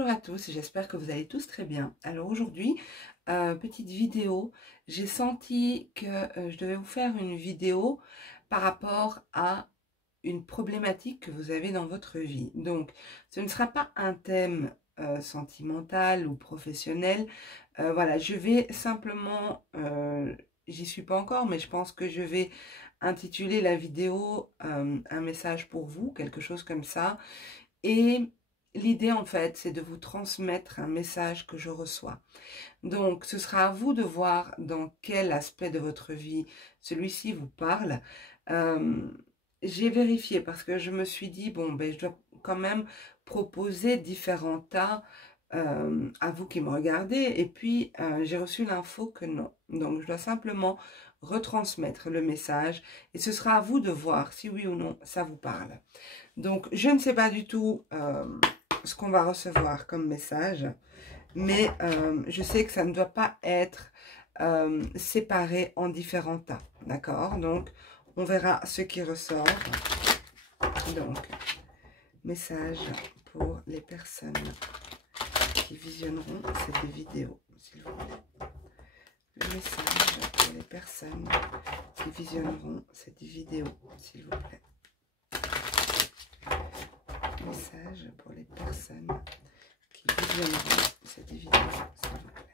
Bonjour à tous, j'espère que vous allez tous très bien. Alors aujourd'hui, petite vidéo, j'ai senti que je devais vous faire une vidéo par rapport à une problématique que vous avez dans votre vie. Donc, ce ne sera pas un thème sentimental ou professionnel. Voilà, je vais simplement, j'y suis pas encore, mais je pense que je vais intituler la vidéo un message pour vous, quelque chose comme ça. Et l'idée, en fait, c'est de vous transmettre un message que je reçois. Donc, ce sera à vous de voir dans quel aspect de votre vie celui-ci vous parle. J'ai vérifié parce que je me suis dit, bon, ben, je dois quand même proposer différents tas à vous qui me regardez. Et puis, j'ai reçu l'info que non. Donc, je dois simplement retransmettre le message et ce sera à vous de voir si oui ou non ça vous parle. Donc, je ne sais pas du tout ce qu'on va recevoir comme message, mais je sais que ça ne doit pas être séparé en différents tas, d'accord? Donc, on verra ce qui ressort. Donc, message pour les personnes qui visionneront cette vidéo, s'il vous plaît. Le message pour les personnes qui visionneront cette vidéo, s'il vous plaît. Message pour les personnes qui visionneront cette vidéo, s'il vous plaît.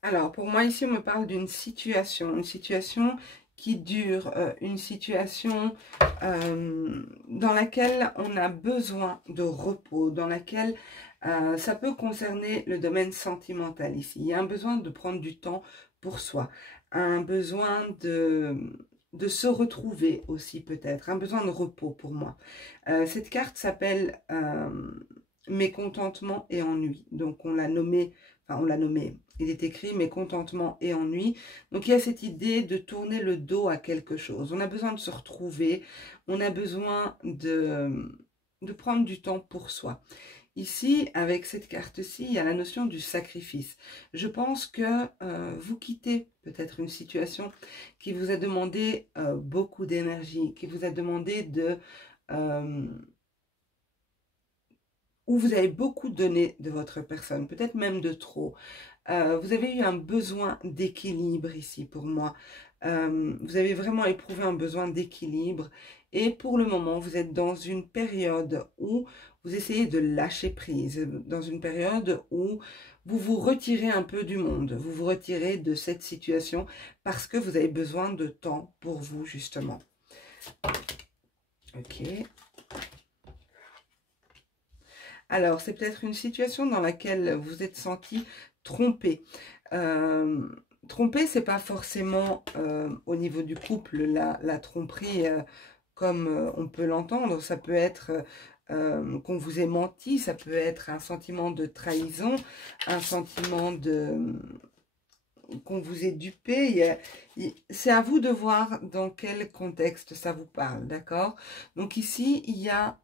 Alors, pour moi, ici, on me parle d'une situation qui dure, une situation dans laquelle on a besoin de repos, dans laquelle ça peut concerner le domaine sentimental ici. Il y a un besoin de prendre du temps pour soi, un besoin de se retrouver aussi peut-être, un besoin de repos pour moi. Cette carte s'appelle mécontentement et ennui. Donc, on l'a nommé, enfin, on l'a nommé. Il est écrit mécontentement et ennui. Donc, il y a cette idée de tourner le dos à quelque chose. On a besoin de se retrouver. On a besoin de prendre du temps pour soi. Ici, avec cette carte-ci, il y a la notion du sacrifice. Je pense que vous quittez peut-être une situation qui vous a demandé beaucoup d'énergie, qui vous a demandé de... où vous avez beaucoup donné de votre personne, peut-être même de trop. Vous avez eu un besoin d'équilibre ici pour moi. Vous avez vraiment éprouvé un besoin d'équilibre et pour le moment, vous êtes dans une période où vous essayez de lâcher prise, dans une période où vous vous retirez un peu du monde, vous vous retirez de cette situation parce que vous avez besoin de temps pour vous justement. Ok. Alors, c'est peut-être une situation dans laquelle vous êtes senti trompé. Tromper, c'est pas forcément au niveau du couple la tromperie comme on peut l'entendre. Ça peut être qu'on vous ait menti, ça peut être un sentiment de trahison, un sentiment de qu'on vous ait dupé. C'est à vous de voir dans quel contexte ça vous parle, d'accord? Donc ici, il y a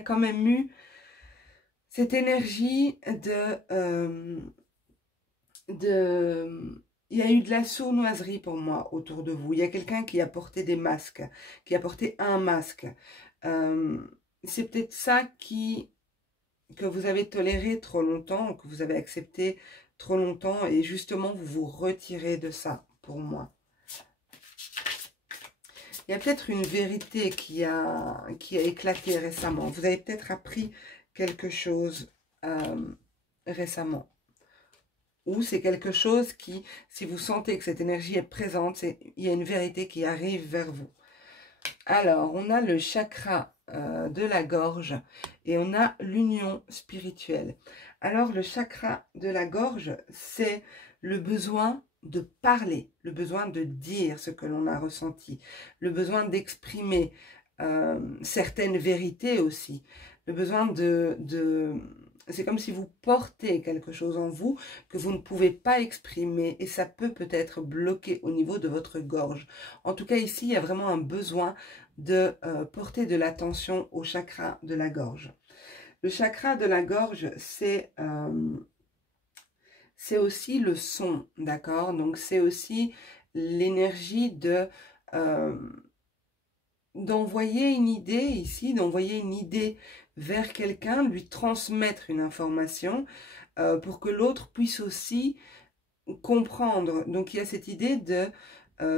quand même eu cette énergie il y a eu de la sournoiserie pour moi autour de vous. Il y a quelqu'un qui a porté des masques, qui a porté un masque. C'est peut-être ça que vous avez toléré trop longtemps, que vous avez accepté trop longtemps, et justement, vous vous retirez de ça, pour moi. Il y a peut-être une vérité qui a éclaté récemment. Vous avez peut-être appris quelque chose récemment. Ou c'est quelque chose qui, si vous sentez que cette énergie est présente, il y a une vérité qui arrive vers vous. Alors, on a le chakra de la gorge et on a l'union spirituelle. Alors, le chakra de la gorge, c'est le besoin de parler, le besoin de dire ce que l'on a ressenti, le besoin d'exprimer certaines vérités aussi, le besoin c'est comme si vous portez quelque chose en vous que vous ne pouvez pas exprimer et ça peut peut-être bloquer au niveau de votre gorge. En tout cas, ici, il y a vraiment un besoin de porter de l'attention au chakra de la gorge. Le chakra de la gorge, c'est aussi le son, d'accord? Donc, c'est aussi l'énergie de d'envoyer une idée ici, d'envoyer une idée vers quelqu'un, lui transmettre une information pour que l'autre puisse aussi comprendre. Donc, il y a cette idée de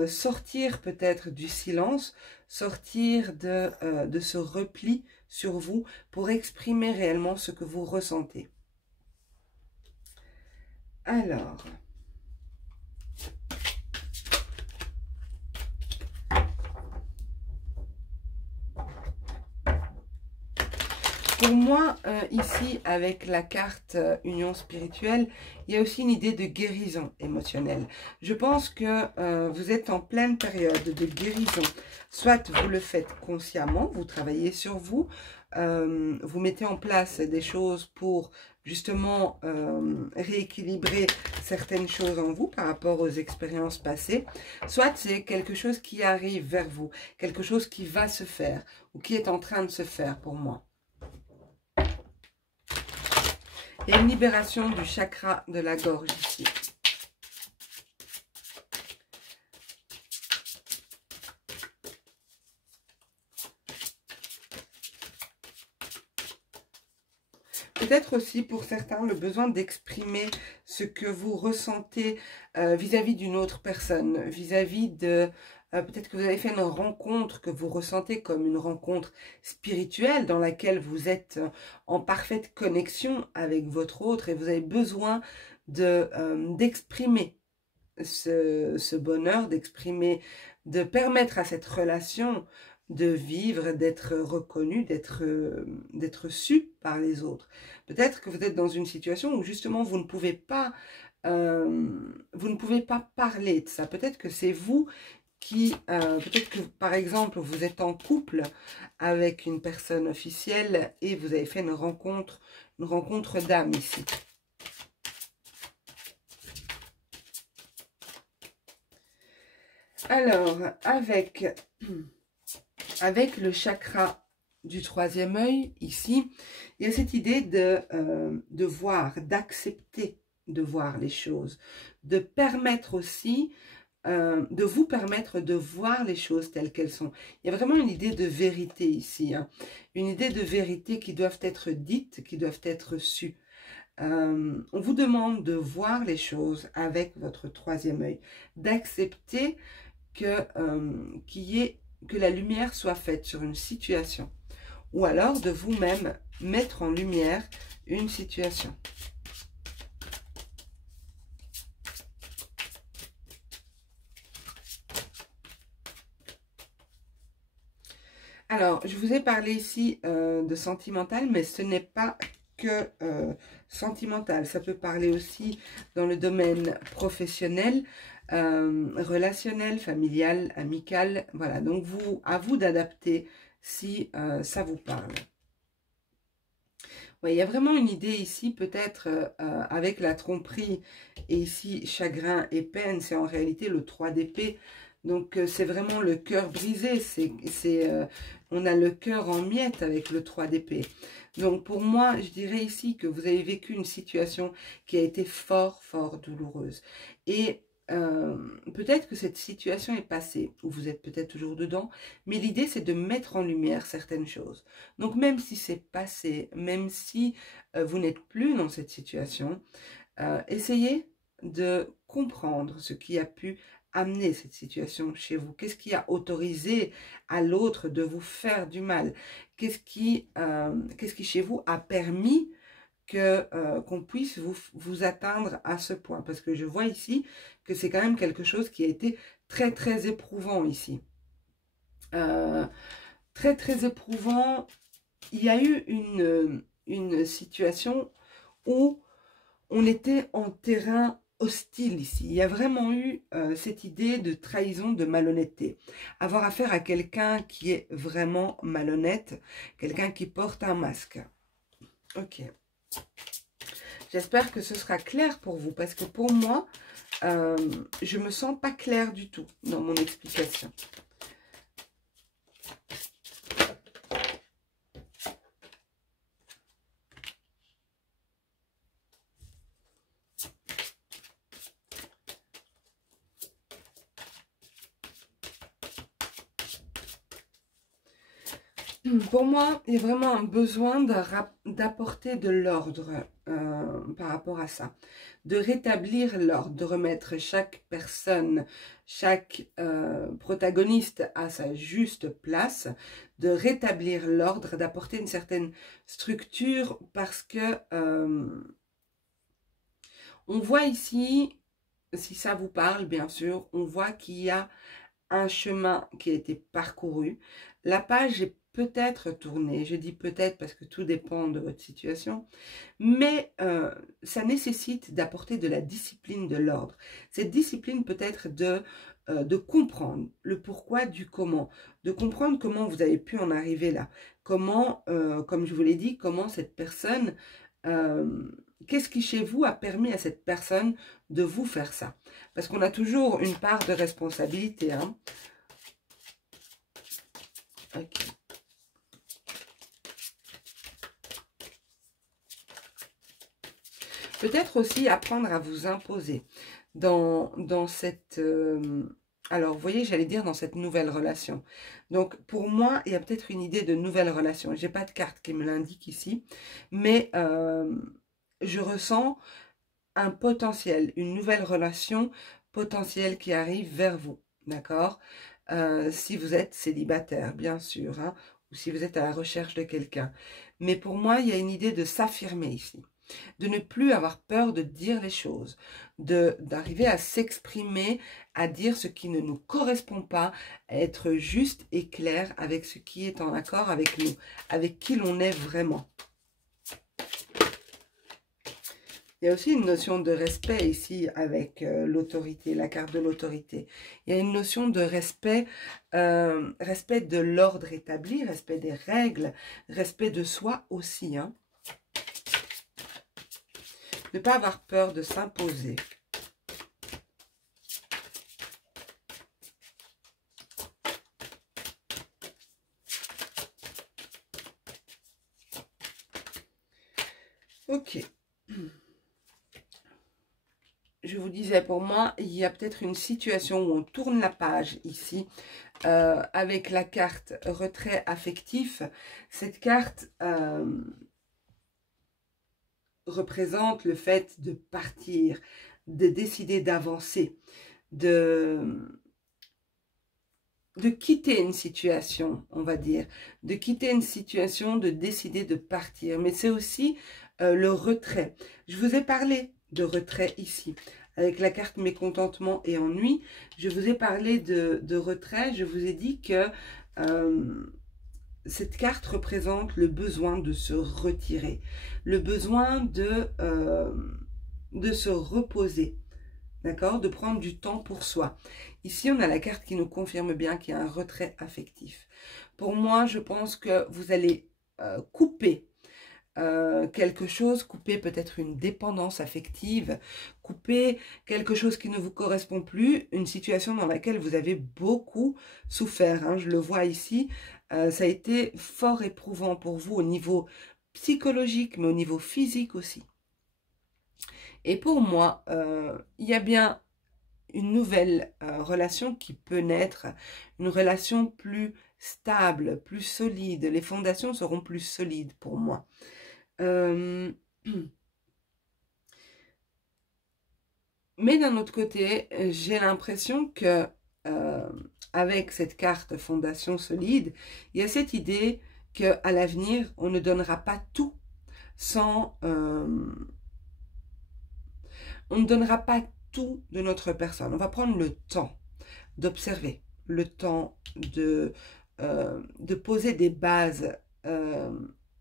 sortir peut-être du silence, sortir de ce repli sur vous pour exprimer réellement ce que vous ressentez. Alors, pour moi, ici, avec la carte Union spirituelle, il y a aussi une idée de guérison émotionnelle. Je pense que vous êtes en pleine période de guérison. Soit vous le faites consciemment, vous travaillez sur vous, vous mettez en place des choses pour justement rééquilibrer certaines choses en vous par rapport aux expériences passées. Soit c'est quelque chose qui arrive vers vous, quelque chose qui va se faire ou qui est en train de se faire pour moi. Il y a une libération du chakra de la gorge ici. Peut-être aussi pour certains le besoin d'exprimer ce que vous ressentez vis-à-vis d'une autre personne, vis-à-vis de... peut-être que vous avez fait une rencontre que vous ressentez comme une rencontre spirituelle dans laquelle vous êtes en parfaite connexion avec votre autre et vous avez besoin d'exprimer ce bonheur, d'exprimer, de permettre à cette relation de vivre, d'être reconnu, d'être su par les autres. Peut-être que vous êtes dans une situation où justement vous ne pouvez pas parler de ça. Peut-être que c'est vous qui, peut-être que par exemple vous êtes en couple avec une personne officielle et vous avez fait une rencontre d'âme ici. Alors, avec le chakra du troisième œil, ici, il y a cette idée de voir, d'accepter de voir les choses, de permettre aussi, de vous permettre de voir les choses telles qu'elles sont. Il y a vraiment une idée de vérité ici, hein, une idée de vérité qui doivent être dites, qui doivent être sues. On vous demande de voir les choses avec votre troisième œil, d'accepter que la lumière soit faite sur une situation ou alors de vous-même mettre en lumière une situation. Alors, je vous ai parlé ici de sentimental, mais ce n'est pas que sentimental. Ça peut parler aussi dans le domaine professionnel, relationnel, familial, amical. Voilà, donc à vous d'adapter si ça vous parle. Ouais, il y a vraiment une idée ici, peut-être avec la tromperie et ici chagrin et peine, c'est en réalité le 3 d'épée. Donc c'est vraiment le cœur brisé, on a le cœur en miettes avec le 3 d'épée. Donc pour moi, je dirais ici que vous avez vécu une situation qui a été fort, fort douloureuse. Et peut-être que cette situation est passée, ou vous êtes peut-être toujours dedans, mais l'idée c'est de mettre en lumière certaines choses. Donc même si c'est passé, même si vous n'êtes plus dans cette situation, essayez de comprendre ce qui a pu amener cette situation chez vous. Qu'est-ce qui a autorisé à l'autre de vous faire du mal? Qu'est-ce qui chez vous a permis qu'on puisse vous atteindre à ce point? Parce que je vois ici que c'est quand même quelque chose qui a été très très éprouvant ici. Très très éprouvant. Il y a eu une situation où on était en terrain hostile ici. Il y a vraiment eu cette idée de trahison, de malhonnêteté. Avoir affaire à quelqu'un qui est vraiment malhonnête, quelqu'un qui porte un masque. Ok. J'espère que ce sera clair pour vous, parce que pour moi, je me sens pas claire du tout dans mon explication. Pour moi, il y a vraiment un besoin d'apporter de l'ordre par rapport à ça. De rétablir l'ordre, de remettre chaque personne, chaque protagoniste à sa juste place, de rétablir l'ordre, d'apporter une certaine structure parce que on voit ici, si ça vous parle bien sûr, on voit qu'il y a un chemin qui a été parcouru. La page est peut-être tournée, je dis peut-être parce que tout dépend de votre situation, mais ça nécessite d'apporter de la discipline, de l'ordre. Cette discipline peut être de comprendre le pourquoi du comment, de comprendre comment vous avez pu en arriver là, comment, comme je vous l'ai dit, comment cette personne, qu'est-ce qui chez vous a permis à cette personne de vous faire ça? Parce qu'on a toujours une part de responsabilité. Hein. Okay. Peut-être aussi apprendre à vous imposer dans cette... alors, vous voyez, j'allais dire dans cette nouvelle relation. Donc, pour moi, il y a peut-être une idée de nouvelle relation. Je n'ai pas de carte qui me l'indique ici, mais je ressens un potentiel, une nouvelle relation potentielle qui arrive vers vous, d'accord? Si vous êtes célibataire, bien sûr, hein, ou si vous êtes à la recherche de quelqu'un. Mais pour moi, il y a une idée de s'affirmer ici, de ne plus avoir peur de dire les choses, d'arriver à s'exprimer, à dire ce qui ne nous correspond pas, à être juste et clair avec ce qui est en accord avec nous, avec qui l'on est vraiment. Il y a aussi une notion de respect ici avec l'autorité, la carte de l'autorité. Il y a une notion de respect, respect de l'ordre établi, respect des règles, respect de soi aussi. Hein. Ne pas avoir peur de s'imposer. Ok. Je vous disais, pour moi, il y a peut-être une situation où on tourne la page ici, avec la carte retrait affectif. Cette carte représente le fait de partir, de décider d'avancer, de quitter une situation, on va dire, de quitter une situation, de décider de partir. Mais c'est aussi le retrait. Je vous ai parlé de retrait ici. Avec la carte mécontentement et ennui, je vous ai parlé de retrait. Je vous ai dit que cette carte représente le besoin de se retirer, le besoin de se reposer, d'accord, de prendre du temps pour soi. Ici, on a la carte qui nous confirme bien qu'il y a un retrait affectif. Pour moi, je pense que vous allez couper quelque chose, couper peut-être une dépendance affective, couper quelque chose qui ne vous correspond plus, une situation dans laquelle vous avez beaucoup souffert. Hein, je le vois ici, ça a été fort éprouvant pour vous au niveau psychologique, mais au niveau physique aussi. Et pour moi, il y a bien une nouvelle relation qui peut naître, une relation plus stable, plus solide. Les fondations seront plus solides pour moi. Mais d'un autre côté, j'ai l'impression que avec cette carte fondation solide, il y a cette idée qu'à l'avenir, on ne donnera pas tout sans... on ne donnera pas tout de notre personne. On va prendre le temps d'observer, le temps de poser des bases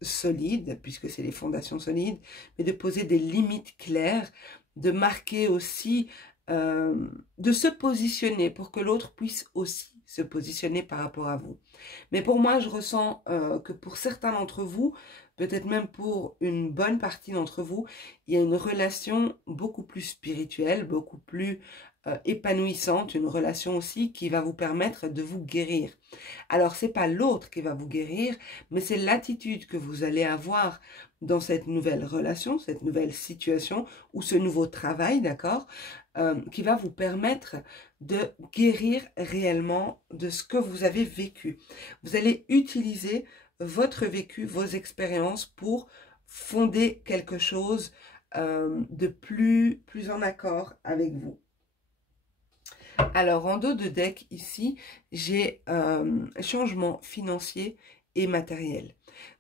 solides, puisque c'est les fondations solides, mais de poser des limites claires, de marquer aussi, de se positionner pour que l'autre puisse aussi se positionner par rapport à vous. Mais pour moi, je ressens que pour certains d'entre vous, peut-être même pour une bonne partie d'entre vous, il y a une relation beaucoup plus spirituelle, beaucoup plus épanouissante, une relation aussi qui va vous permettre de vous guérir. Alors, c'est pas l'autre qui va vous guérir, mais c'est l'attitude que vous allez avoir dans cette nouvelle relation, cette nouvelle situation ou ce nouveau travail, d'accord, qui va vous permettre de guérir réellement de ce que vous avez vécu. Vous allez utiliser votre vécu, vos expériences pour fonder quelque chose de plus en accord avec vous. Alors, en dos de deck, ici, j'ai changement financier et matériel.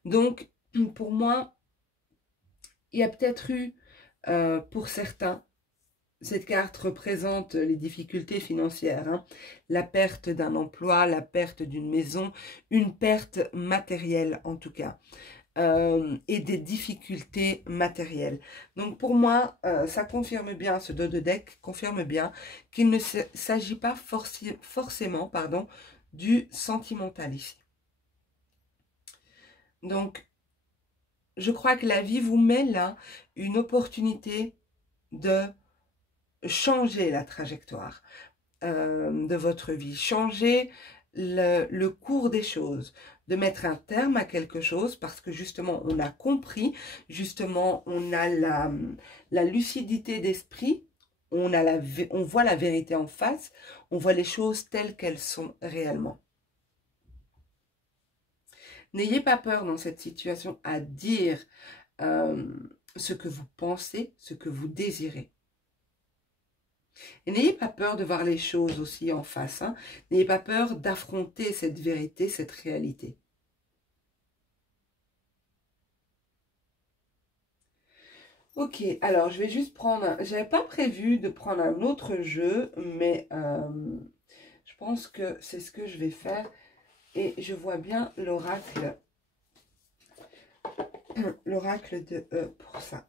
Donc, pour moi, il y a peut-être eu, pour certains, cette carte représente les difficultés financières, hein, la perte d'un emploi, la perte d'une maison, une perte matérielle en tout cas. Et des difficultés matérielles. Donc pour moi, ça confirme bien, ce dos de deck confirme bien qu'il ne s'agit pas forcément du sentimental ici. Donc, je crois que la vie vous met là une opportunité de changer la trajectoire de votre vie, changer le cours des choses, de mettre un terme à quelque chose parce que justement on a compris, justement on a la lucidité d'esprit, on voit la vérité en face, on voit les choses telles qu'elles sont réellement. N'ayez pas peur dans cette situation à dire ce que vous pensez, ce que vous désirez. Et n'ayez pas peur de voir les choses aussi en face. Hein. N'ayez pas peur d'affronter cette vérité, cette réalité. Ok, alors je vais juste prendre... J'avais pas prévu de prendre un autre jeu, mais je pense que c'est ce que je vais faire. Et je vois bien l'oracle. L'oracle de E pour ça.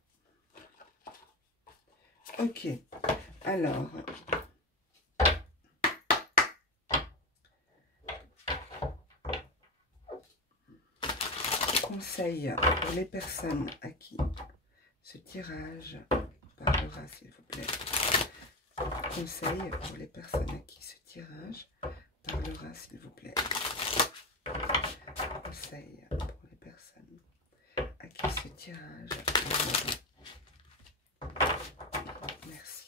Ok, alors... Conseil pour les personnes à qui ce tirage parlera, s'il vous plaît. Conseil pour les personnes à qui ce tirage parlera, s'il vous plaît. Conseil pour les personnes à qui ce tirage parlera. Merci.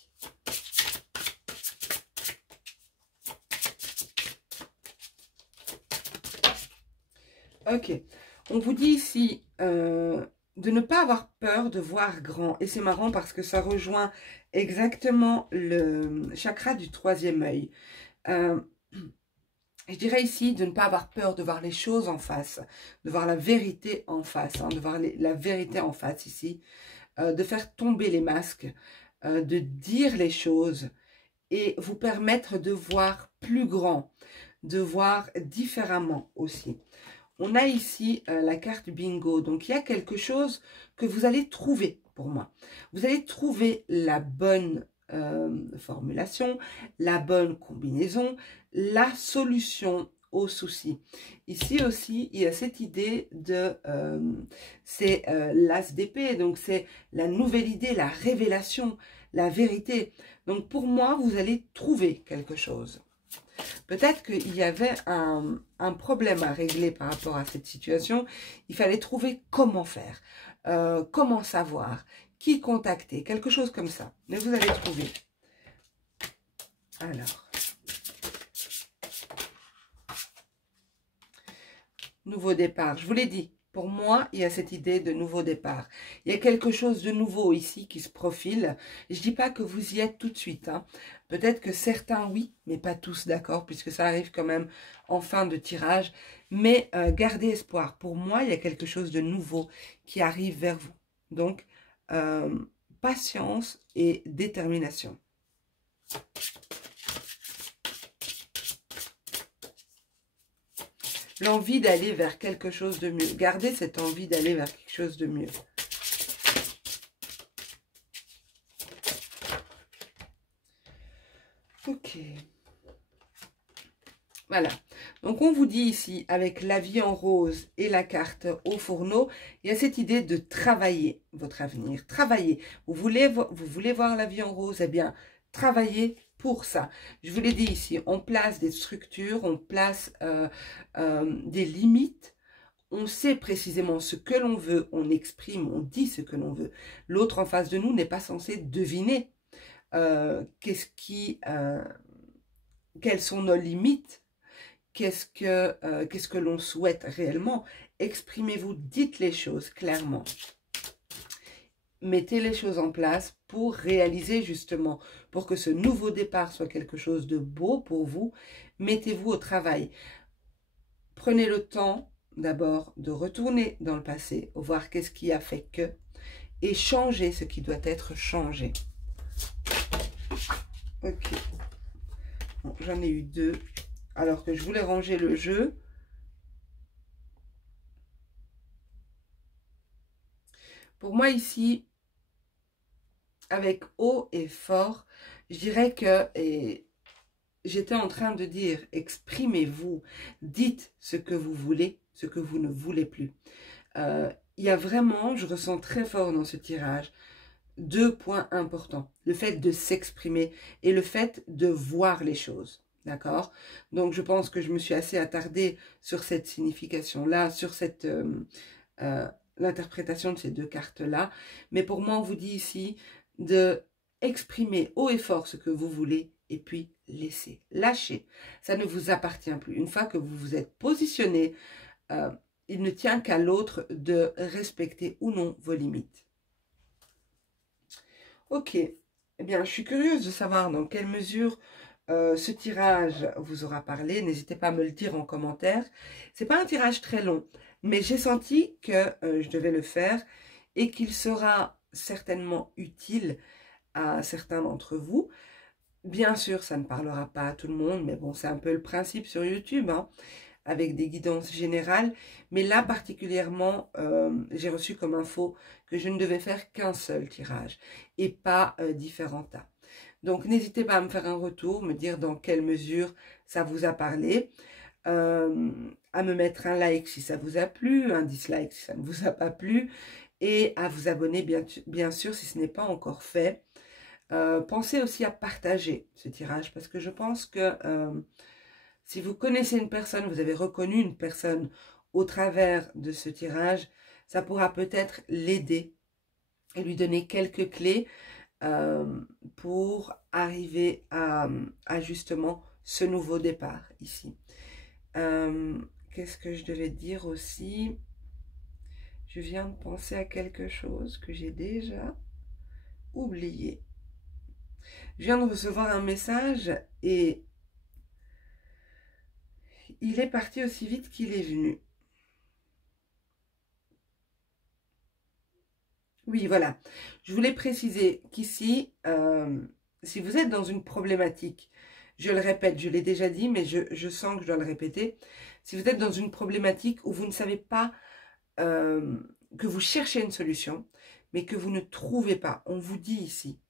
Ok. On vous dit ici de ne pas avoir peur de voir grand. Et c'est marrant parce que ça rejoint exactement le chakra du troisième œil. Je dirais ici de ne pas avoir peur de voir les choses en face, de voir la vérité en face, hein, de voir la vérité en face ici, de faire tomber les masques, de dire les choses et vous permettre de voir plus grand, de voir différemment aussi. On a ici la carte bingo. Donc, il y a quelque chose que vous allez trouver pour moi. Vous allez trouver la bonne formulation, la bonne combinaison, la solution au souci. Ici aussi, il y a cette idée de... c'est l'as d'épée. Donc, c'est la nouvelle idée, la révélation, la vérité. Donc, pour moi, vous allez trouver quelque chose. Peut-être qu'il y avait un problème à régler par rapport à cette situation. Il fallait trouver comment faire, comment savoir, qui contacter, quelque chose comme ça. Mais vous allez trouver. Alors. Nouveau départ. Je vous l'ai dit. Pour moi, il y a cette idée de nouveau départ. Il y a quelque chose de nouveau ici qui se profile. Je ne dis pas que vous y êtes tout de suite. Hein. Peut-être que certains, oui, mais pas tous, d'accord, puisque ça arrive quand même en fin de tirage. Mais gardez espoir. Pour moi, il y a quelque chose de nouveau qui arrive vers vous. Donc, patience et détermination. L'envie d'aller vers quelque chose de mieux. Gardez cette envie d'aller vers quelque chose de mieux. Ok. Voilà. Donc, on vous dit ici, avec la vie en rose et la carte au fourneau, il y a cette idée de travailler votre avenir. Travailler. Vous voulez voir la vie en rose? Eh bien, travaillez pour ça. Je vous l'ai dit ici, on place des structures, on place des limites. On sait précisément ce que l'on veut, on exprime, on dit ce que l'on veut. L'autre en face de nous n'est pas censé deviner quelles sont nos limites. qu'est-ce que l'on souhaite réellement. Exprimez-vous, dites les choses clairement. Mettez les choses en place pour réaliser justement, pour que ce nouveau départ soit quelque chose de beau pour vous. Mettez-vous au travail. Prenez le temps d'abord de retourner dans le passé, voir qu'est-ce qui a fait que, et changer ce qui doit être changé. Ok. Bon, j'en ai eu 2, alors que je voulais ranger le jeu. Pour moi ici, avec haut et fort, je dirais que j'étais en train de dire, exprimez-vous, dites ce que vous voulez, ce que vous ne voulez plus. Il y a vraiment, je ressens très fort dans ce tirage, 2 points importants. Le fait de s'exprimer et le fait de voir les choses. D'accord? Donc, je pense que je me suis assez attardée sur cette signification-là, sur cette l'interprétation de ces 2 cartes-là. Mais pour moi, on vous dit ici de exprimer haut et fort ce que vous voulez et puis laisser, lâcher. Ça ne vous appartient plus. Une fois que vous vous êtes positionné, il ne tient qu'à l'autre de respecter ou non vos limites. Ok, eh bien, je suis curieuse de savoir dans quelle mesure ce tirage vous aura parlé. N'hésitez pas à me le dire en commentaire. C'est pas un tirage très long, mais j'ai senti que je devais le faire et qu'il sera certainement utile à certains d'entre vous. Bien sûr, ça ne parlera pas à tout le monde, mais bon, c'est un peu le principe sur YouTube, hein, avec des guidances générales. Mais là, particulièrement, j'ai reçu comme info que je ne devais faire qu'un seul tirage et pas différents tas. Donc, n'hésitez pas à me faire un retour, me dire dans quelle mesure ça vous a parlé, à me mettre un like si ça vous a plu, un dislike si ça ne vous a pas plu, et à vous abonner bien sûr si ce n'est pas encore fait. Pensez aussi à partager ce tirage parce que je pense que si vous connaissez une personne, vous avez reconnu une personne au travers de ce tirage, ça pourra peut-être l'aider et lui donner quelques clés pour arriver à justement ce nouveau départ ici. Qu'est-ce que je devais dire aussi? Je viens de penser à quelque chose que j'ai déjà oublié. Je viens de recevoir un message et il est parti aussi vite qu'il est venu. Oui, voilà. Je voulais préciser qu'ici, si vous êtes dans une problématique, je le répète, je l'ai déjà dit, mais je sens que je dois le répéter. Si vous êtes dans une problématique où vous ne savez pas, que vous cherchez une solution, mais que vous ne trouvez pas, on vous dit ici,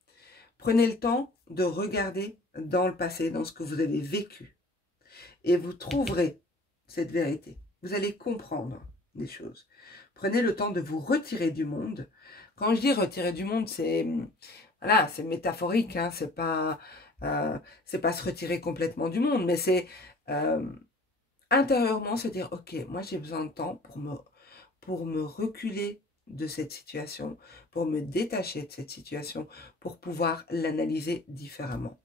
prenez le temps de regarder dans le passé, dans ce que vous avez vécu. Et vous trouverez cette vérité. Vous allez comprendre des choses. Prenez le temps de vous retirer du monde. Quand je dis retirer du monde, c'est voilà, c'est métaphorique, hein, c'est pas se retirer complètement du monde, mais c'est intérieurement se dire ok, moi j'ai besoin de temps pour me reculer de cette situation, pour me détacher de cette situation, pour pouvoir l'analyser différemment.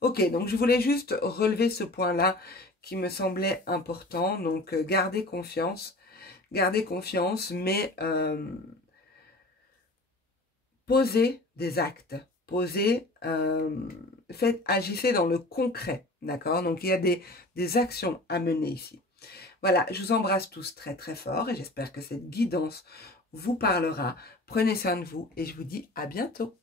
Ok, donc je voulais juste relever ce point-là qui me semblait important. Donc, gardez confiance, mais posez des actes, agissez dans le concret, d'accord? Donc, il y a des actions à mener ici. Voilà, je vous embrasse tous très très fort et j'espère que cette guidance vous parlera. Prenez soin de vous et je vous dis à bientôt.